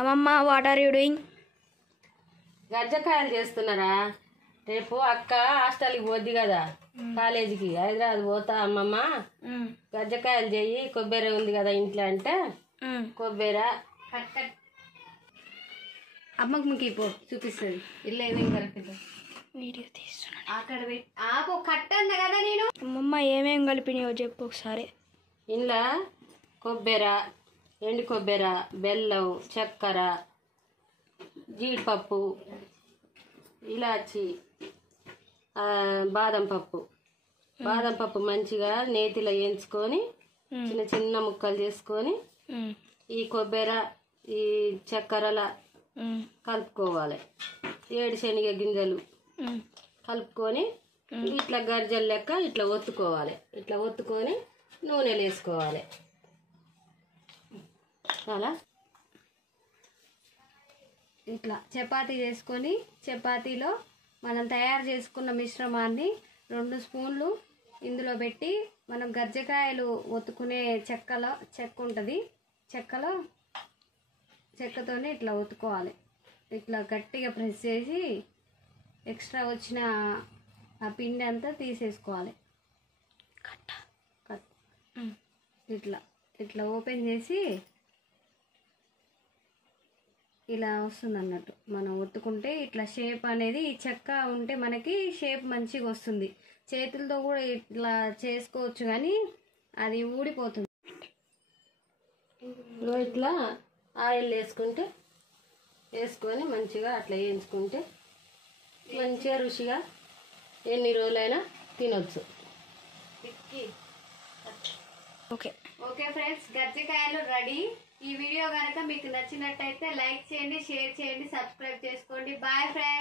అమ్మమ్మ what are you doing? గజ్జకాయలు చేస్తున్నారా? రేపు అక్క హాస్టల్కి పోద్ది కదా కాలేజీకి, హైదరాబాద్ పోతా అమ్మమ్మ గజ్జకాయలు చెయ్యి, కొబ్బరి ఉంది కదా ఇంట్లో అంటే కొబ్బరి అమ్మకు మీకు పో చూపిస్తుంది ఇల్లు ఏమేమి కరెక్ట్ వీడియో తీస్తున్నాను. అక్కడ ఆపు కట్టంద కదా నేను. అమ్మమ్మ ఏమేం కలిపినాయో చెప్పు ఒకసారి. ఇంట్లో కొబ్బరి, ఎండు కొబ్బరి, బెల్లం, చక్కెర, జీడిపప్పు, ఇలాచి, బాదం పప్పు మంచిగా నేతిలో వేయించుకొని చిన్న చిన్న ముక్కలు చేసుకొని ఈ కొబ్బరి ఈ చక్కెరల కలుపుకోవాలి. 7 శనగ గింజలు కలుపుకొని ఇట్లా గర్జలు లెక్క ఇట్లా ఒత్తుకోవాలి. ఇట్లా ఒత్తుకొని నూనెలు వేసుకోవాలి. అలా ఇట్లా చపాతీ చేసుకొని చపాతీలో మనం తయారు చేసుకున్న మిశ్రమాన్ని 2 స్పూన్లు ఇందులో పెట్టి మనం గజ్జకాయలు ఒత్తుకునే చెక్క ఉంటుంది, చెక్కతోనే ఇట్లా ఒత్తుకోవాలి. ఇట్లా గట్టిగా ప్రెస్ చేసి ఎక్స్ట్రా వచ్చిన ఆ పిండి అంతా తీసేసుకోవాలి. ఇట్లా ఇట్లా ఓపెన్ చేసి ఇలా వస్తుంది అన్నట్టు. మనం ఒత్తుకుంటే ఇట్లా షేప్ అనేది ఈ చెక్క ఉంటే మనకి షేప్ మంచిగా వస్తుంది. చేతులతో కూడా ఇట్లా చేసుకోవచ్చు కానీ అది ఊడిపోతుంది. ఇట్లా ఆయిల్ వేసుకొని మంచిగా అట్లా వేయించుకుంటే మంచిగా రుచిగా ఎన్ని రోజులైనా తినొచ్చు. ఓకే ఫ్రెండ్స్, గజ్జకాయలు రెడీ. ఈ వీడియో కనుక మీకు నచ్చినట్టయితే లైక్ చేయండి, షేర్ చేయండి, సబ్స్క్రైబ్ చేసుకోండి. Bye friends.